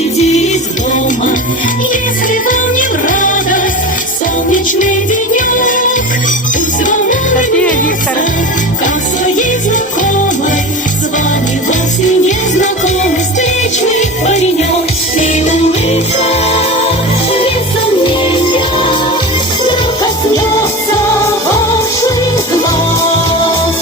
выйдите из дома. Если вам не в радость солнечный денек, пусть вам улыбнется, как своей знакомой. С вами вовсе незнакомый встречный паренек. И улыбка, без сомнения, вдруг коснется ваших глаз.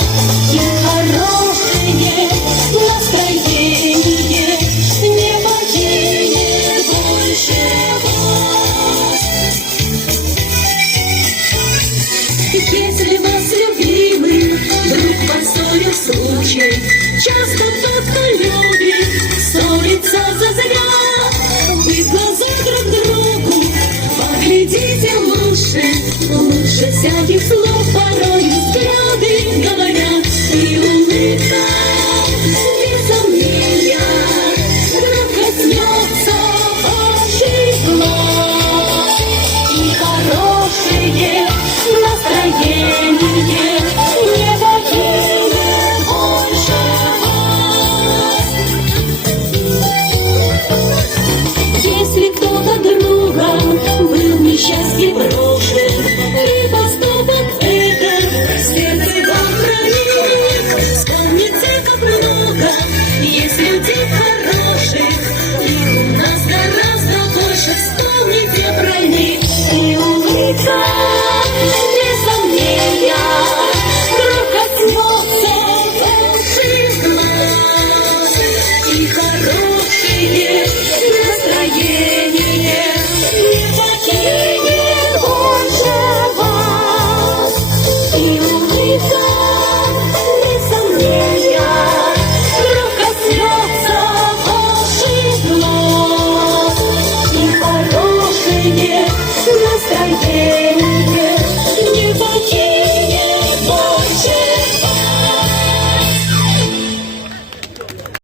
И хорошее настроение не покинет больше вас. Если вас любимый друг поссорил случай, часто тот, кто любит, ссорится зазря.